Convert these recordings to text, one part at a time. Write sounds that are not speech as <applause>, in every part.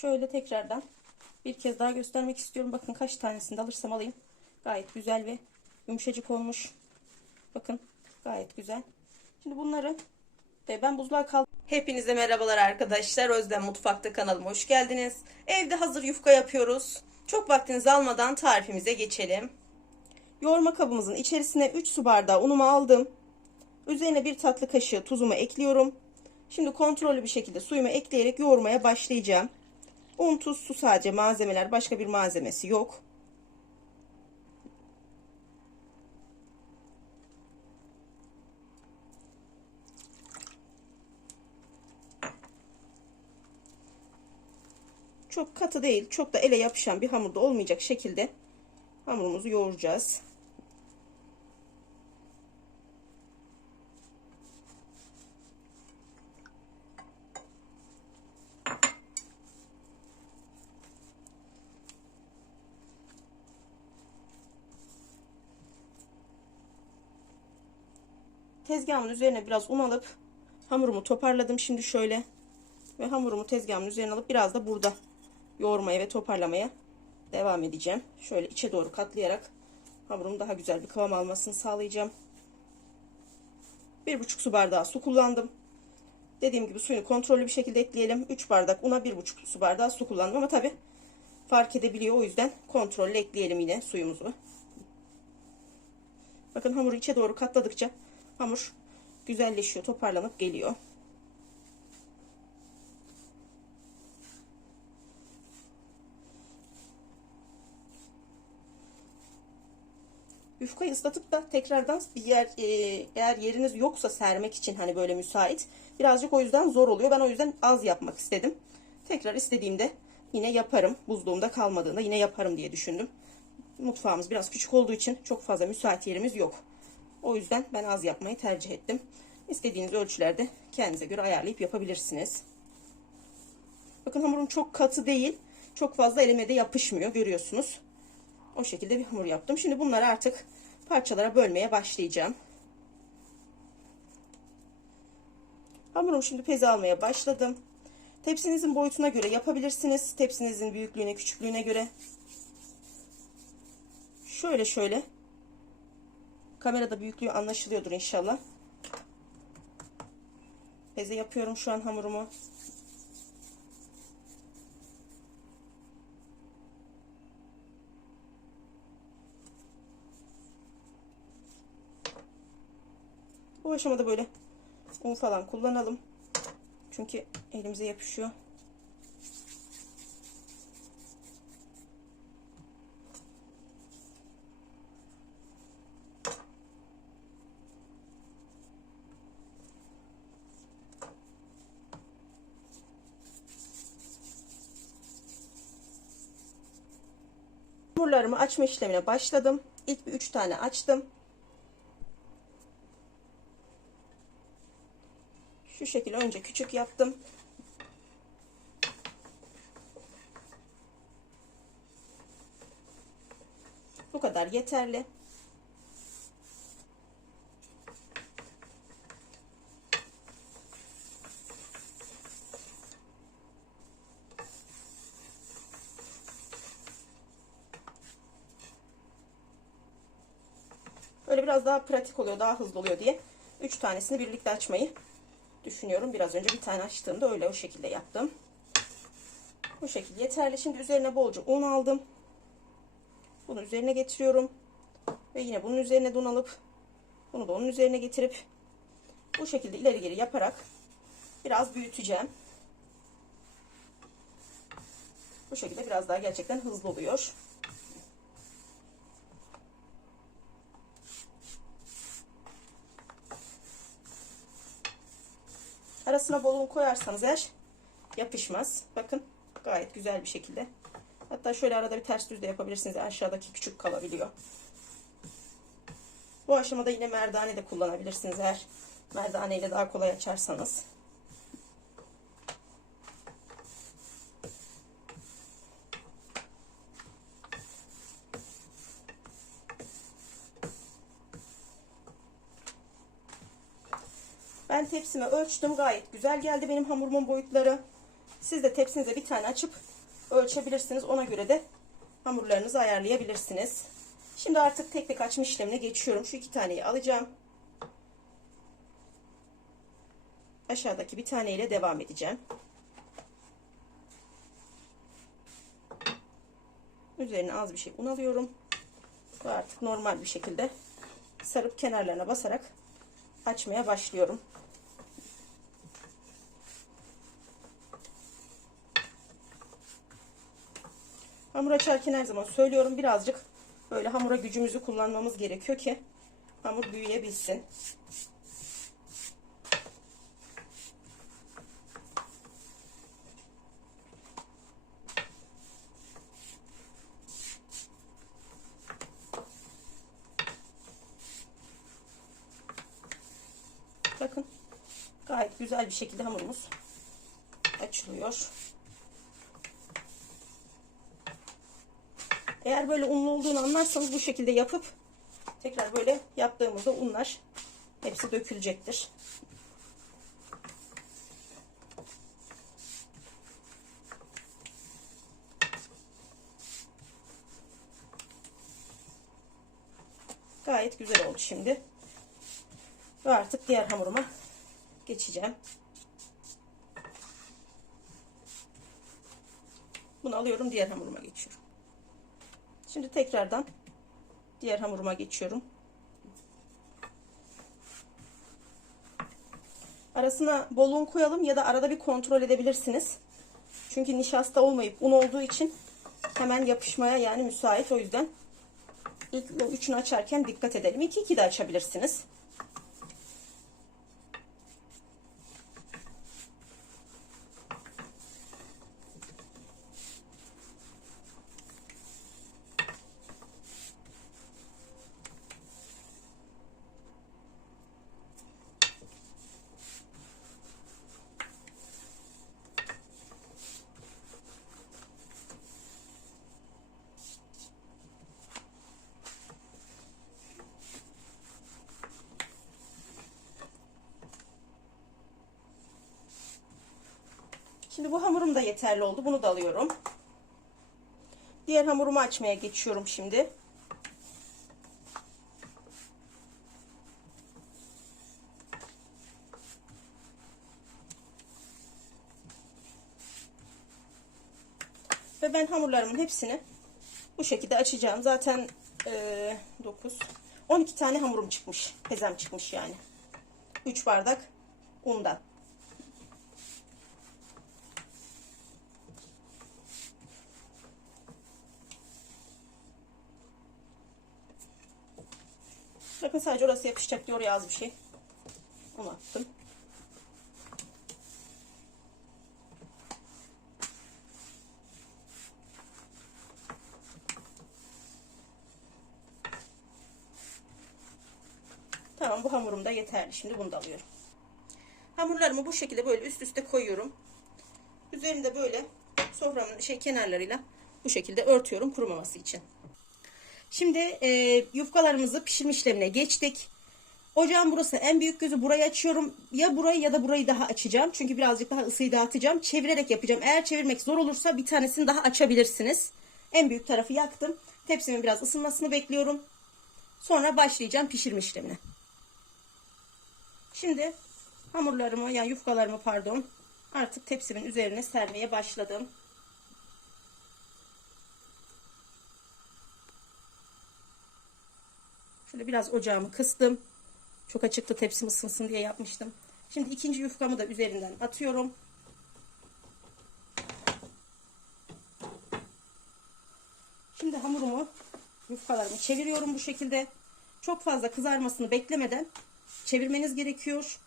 Şöyle tekrardan bir kez daha göstermek istiyorum. Bakın kaç tanesini de alırsam alayım. Gayet güzel ve yumuşacık olmuş. Bakın gayet güzel. Şimdi bunları e, ben buzluğa kaldım. Hepinize merhabalar arkadaşlar. Özlem Mutfakta kanalıma hoş geldiniz. Evde hazır yufka yapıyoruz. Çok vaktinizi almadan tarifimize geçelim. Yoğurma kabımızın içerisine 3 su bardağı unumu aldım. Üzerine bir tatlı kaşığı tuzumu ekliyorum. Şimdi kontrollü bir şekilde suyumu ekleyerek yoğurmaya başlayacağım. Un, tuz, su sadece malzemeler. Başka bir malzemesi yok. Çok katı değil, çok da ele yapışan bir hamurda olmayacak şekilde hamurumuzu yoğuracağız. Tezgahımın üzerine biraz un alıp hamurumu toparladım şimdi şöyle ve hamurumu tezgahımın üzerine alıp biraz da burada yoğurmaya ve toparlamaya devam edeceğim. Şöyle içe doğru katlayarak hamurum daha güzel bir kıvam almasını sağlayacağım. Bir buçuk su bardağı su kullandım. Dediğim gibi suyunu kontrollü bir şekilde ekleyelim. 3 bardak una bir buçuk su bardağı su kullandım ama tabi fark edebiliyor. O yüzden kontrollü ekleyelim yine suyumuzu. Bakın hamuru içe doğru katladıkça hamur güzelleşiyor, toparlanıp geliyor. Yufkayı ıslatıp da tekrardan bir yer e, eğer yeriniz yoksa sermek için hani böyle müsait birazcık o yüzden zor oluyor. Ben o yüzden az yapmak istedim. Tekrar istediğimde yine yaparım. Buzluğumda kalmadığında yine yaparım diye düşündüm. Mutfağımız biraz küçük olduğu için çok fazla müsait yerimiz yok. O yüzden ben az yapmayı tercih ettim. İstediğiniz ölçülerde kendinize göre ayarlayıp yapabilirsiniz. Bakın hamurum çok katı değil. Çok fazla elime de yapışmıyor görüyorsunuz. O şekilde bir hamur yaptım. Şimdi bunları artık parçalara bölmeye başlayacağım. Hamurum şimdi peze almaya başladım. Tepsinizin boyutuna göre yapabilirsiniz. Tepsinizin büyüklüğüne, küçüklüğüne göre. Şöyle şöyle. Kamerada büyüklüğü anlaşılıyordur inşallah. Peze yapıyorum şu an hamurumu. Bu aşamada böyle un falan kullanalım. Çünkü elimize yapışıyor. Hamurlarımı açma işlemine başladım. İlk bir üç tane açtım. Şu şekilde önce küçük yaptım. Bu kadar yeterli. Böyle biraz daha pratik oluyor, daha hızlı oluyor diye 3 tanesini birlikte açmayı düşünüyorum. Biraz önce bir tane açtığımda öyle o şekilde yaptım. Bu şekilde yeterli. Şimdi üzerine bolca un aldım. Bunu üzerine getiriyorum. Ve yine bunun üzerine de un alıp bunu da onun üzerine getirip bu şekilde ileri geri yaparak biraz büyüteceğim. Bu şekilde biraz daha gerçekten hızlı oluyor. Arasına bol un koyarsanız eğer yapışmaz. Bakın gayet güzel bir şekilde. Hatta şöyle arada bir ters düz de yapabilirsiniz. Aşağıdaki küçük kalabiliyor. Bu aşamada yine merdane de kullanabilirsiniz eğer merdane ile daha kolay açarsanız. Ben tepsime ölçtüm. Gayet güzel geldi benim hamurumun boyutları. Siz de tepsinize bir tane açıp ölçebilirsiniz. Ona göre de hamurlarınızı ayarlayabilirsiniz. Şimdi artık tek tek açma işlemine geçiyorum. Şu iki taneyi alacağım. Aşağıdaki bir taneyle devam edeceğim. Üzerine az bir şey un alıyorum. Artık normal bir şekilde sarıp kenarlarına basarak açmaya başlıyorum. Hamur açarken her zaman söylüyorum birazcık böyle hamura gücümüzü kullanmamız gerekiyor ki hamur büyüyebilsin. Bakın gayet güzel bir şekilde hamurumuz açılıyor. Eğer böyle unlu olduğunu anlarsanız bu şekilde yapıp tekrar böyle yaptığımızda unlar hepsi dökülecektir. Gayet güzel oldu şimdi. Ve artık diğer hamuruma geçeceğim. Bunu alıyorum diğer hamuruma geçiyorum. Şimdi tekrardan diğer hamuruma geçiyorum. Arasına bol un koyalım ya da arada bir kontrol edebilirsiniz. Çünkü nişasta olmayıp un olduğu için hemen yapışmaya yani müsait. O yüzden ilk üçünü açarken dikkat edelim. 2 2 de açabilirsiniz. Şimdi bu hamurum da yeterli oldu. Bunu da alıyorum. Diğer hamurumu açmaya geçiyorum şimdi. Ve ben hamurlarımın hepsini bu şekilde açacağım. Zaten e, 9 12 tane hamurum çıkmış. Pezem çıkmış yani. 3 bardak undan. Bakın sadece orası yapışacak diyor oraya az bir şey. Onu attım. Tamam bu hamurum da yeterli. Şimdi bunu da alıyorum. Hamurlarımı bu şekilde böyle üst üste koyuyorum. Üzerinde böyle soframın şey kenarlarıyla bu şekilde örtüyorum kurumaması için. Şimdi e, yufkalarımızı pişirme işlemine geçtik. Ocağın burası en büyük gözü burayı açıyorum. Ya burayı ya da burayı daha açacağım. Çünkü birazcık daha ısıyı dağıtacağım. Çevirerek yapacağım. Eğer çevirmek zor olursa bir tanesini daha açabilirsiniz. En büyük tarafı yaktım. Tepsimin biraz ısınmasını bekliyorum. Sonra başlayacağım pişirme işlemine. Şimdi hamurlarımı yani yufkalarımı pardon artık tepsimin üzerine sermeye başladım. Şöyle biraz ocağımı kıstım. Çok açıktı tepsim ısınsın diye yapmıştım. Şimdi ikinci yufkamı da üzerinden atıyorum. Şimdi hamurumu yufkalarımı çeviriyorum bu şekilde. Çok fazla kızarmasını beklemeden çevirmeniz gerekiyor.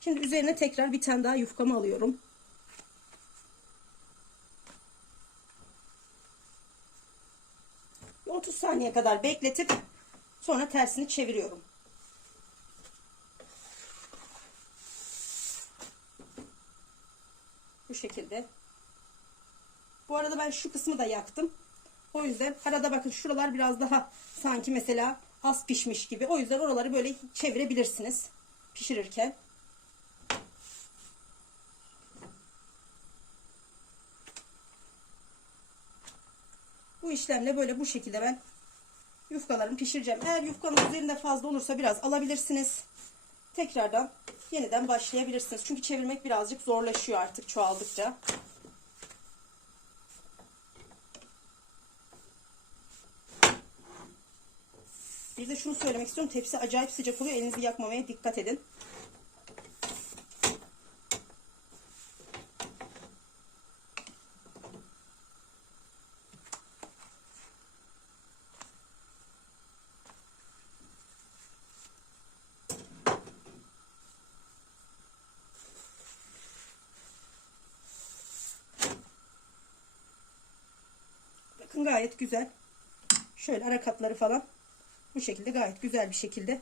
Şimdi üzerine tekrar bir tane daha yufkamı alıyorum. Bir 30 saniye kadar bekletip Sonra tersini çeviriyorum. Bu şekilde. Bu arada ben şu kısmı da yaktım. O yüzden arada bakın şuralar biraz daha sanki mesela az pişmiş gibi. O yüzden oraları böyle çevirebilirsiniz pişirirken. Bu işlemle böyle bu şekilde ben yufkalarımı pişireceğim. Eğer yufkanın üzerinde fazla olursa biraz alabilirsiniz. Tekrardan yeniden başlayabilirsiniz. Çünkü çevirmek birazcık zorlaşıyor artık çoğaldıkça. Bir de şunu söylemek istiyorum. Tepsi acayip sıcak oluyor. Elinizi yakmamaya dikkat edin. Bakın gayet güzel. Şöyle ara katları falan bu şekilde gayet güzel bir şekilde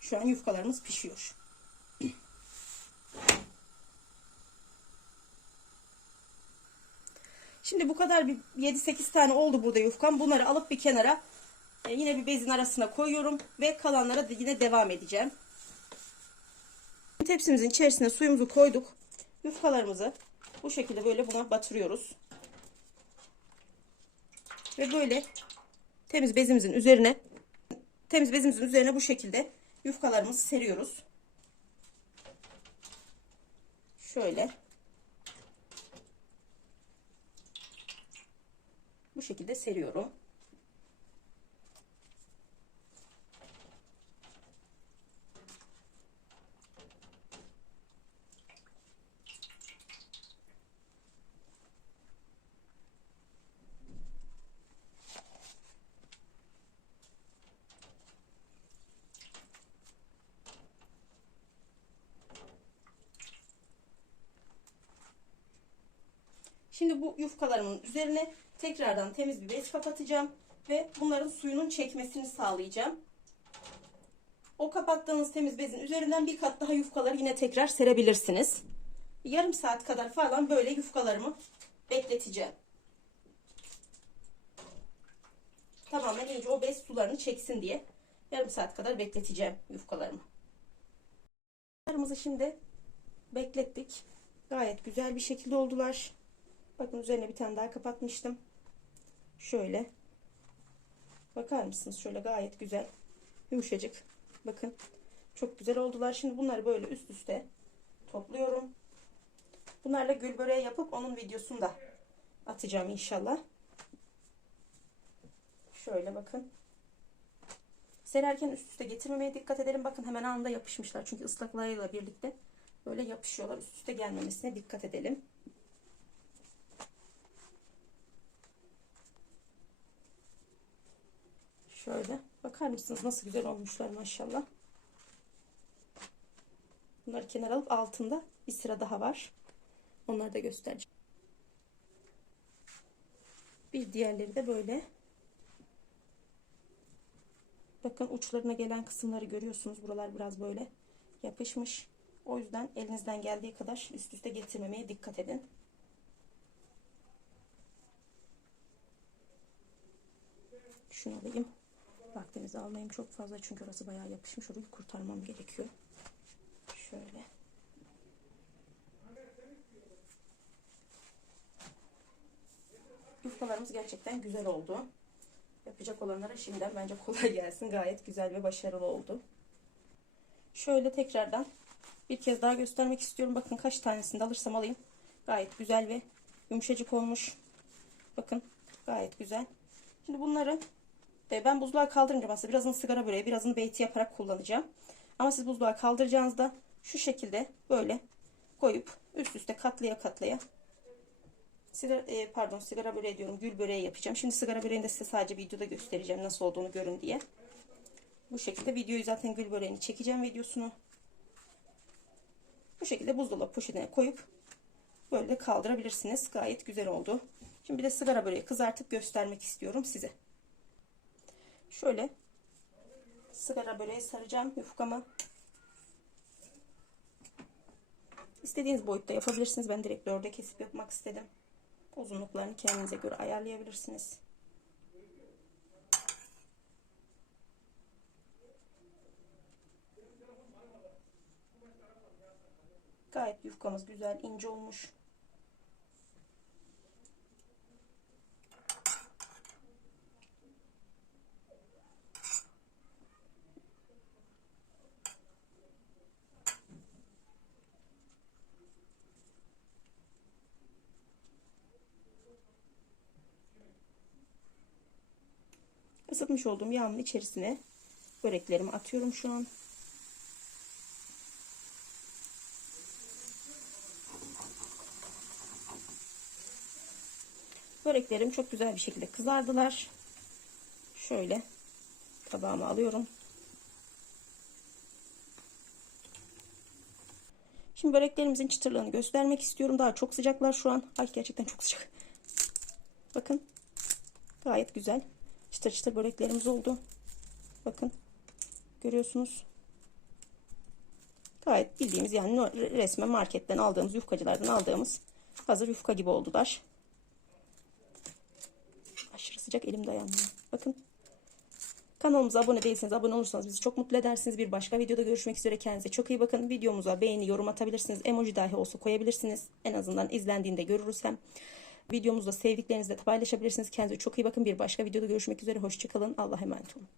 şu an yufkalarımız pişiyor. <clears throat> Şimdi bu kadar bir 7-8 tane oldu burada yufkam. Bunları alıp bir kenara e, yine bir bezin arasına koyuyorum ve kalanlara da yine devam edeceğim. Tepsimizin içerisine suyumuzu koyduk. Yufkalarımızı bu şekilde böyle buna batırıyoruz. Ve böyle temiz bezimizin üzerine temiz bezimizin üzerine bu şekilde yufkalarımızı seriyoruz. Şöyle. Bu şekilde seriyorum. Şimdi bu yufkalarımın üzerine tekrardan temiz bir bez kapatacağım ve bunların suyunun çekmesini sağlayacağım. O kapattığınız temiz bezin üzerinden bir kat daha yufkaları yine tekrar serebilirsiniz. Yarım saat kadar falan böyle yufkalarımı bekleteceğim. Tamamen iyice o bez sularını çeksin diye yarım saat kadar bekleteceğim yufkalarımı. Yufkalarımızı şimdi beklettik. Gayet güzel bir şekilde oldular. Bakın üzerine bir tane daha kapatmıştım. Şöyle. Bakar mısınız? Şöyle gayet güzel. Yumuşacık. Bakın. Çok güzel oldular. Şimdi bunları böyle üst üste topluyorum. Bunlarla gül böreği yapıp onun videosunu da atacağım inşallah. Şöyle bakın. Sererken üst üste getirmemeye dikkat edelim. Bakın hemen anında yapışmışlar. Çünkü ıslaklarıyla birlikte böyle yapışıyorlar. Üst üste gelmemesine dikkat edelim. Şöyle bakar mısınız nasıl güzel olmuşlar maşallah. Bunları kenara alıp altında bir sıra daha var. Onları da göstereceğim. Bir diğerleri de böyle. Bakın uçlarına gelen kısımları görüyorsunuz. Buralar biraz böyle yapışmış. O yüzden elinizden geldiği kadar üst üste getirmemeye dikkat edin. Şunu alayım. Vaktinizi almayayım çok fazla çünkü orası bayağı yapışmış. Orayı kurtarmam gerekiyor. Şöyle. Yufkalarımız gerçekten güzel oldu. Yapacak olanlara şimdiden bence kolay gelsin. Gayet güzel ve başarılı oldu. Şöyle tekrardan bir kez daha göstermek istiyorum. Bakın kaç tanesini alırsam alayım. Gayet güzel ve yumuşacık olmuş. Bakın gayet güzel. Şimdi bunları e, ben buzluğa kaldırınca aslında birazını sigara böreği birazını beyti yaparak kullanacağım. Ama siz buzluğa kaldıracağınızda şu şekilde böyle koyup üst üste katlaya katlaya sigara, e, pardon sigara böreği diyorum gül böreği yapacağım. Şimdi sigara böreğini de size sadece videoda göstereceğim nasıl olduğunu görün diye. Bu şekilde videoyu zaten gül böreğini çekeceğim videosunu. Bu şekilde buzdolabı poşetine koyup böyle kaldırabilirsiniz. Gayet güzel oldu. Şimdi bir de sigara böreği kızartıp göstermek istiyorum size. Şöyle sigara böreği saracağım yufkamı. İstediğiniz boyutta yapabilirsiniz. Ben direkt dörde kesip yapmak istedim. Uzunluklarını kendinize göre ayarlayabilirsiniz. Gayet yufkamız güzel ince olmuş. Isıtmış olduğum yağımın içerisine böreklerimi atıyorum şu an. Böreklerim çok güzel bir şekilde kızardılar. Şöyle tabağıma alıyorum. Şimdi böreklerimizin çıtırlığını göstermek istiyorum. Daha çok sıcaklar şu an. Ay gerçekten çok sıcak. Bakın. Gayet güzel. Çıtır çıtır böreklerimiz oldu. Bakın. Görüyorsunuz. Gayet bildiğimiz yani resmen marketten aldığımız yufkacılardan aldığımız hazır yufka gibi oldular. Aşırı sıcak elim dayanmıyor. Bakın. Kanalımıza abone değilseniz abone olursanız bizi çok mutlu edersiniz. Bir başka videoda görüşmek üzere. Kendinize çok iyi bakın. Videomuza beğeni, yorum atabilirsiniz. Emoji dahi olsa koyabilirsiniz. En azından izlendiğinde görürüz hem. Videomuzda sevdiklerinizle paylaşabilirsiniz. Kendinize çok iyi bakın. Bir başka videoda görüşmek üzere. Hoşçakalın. Allah'a emanet olun.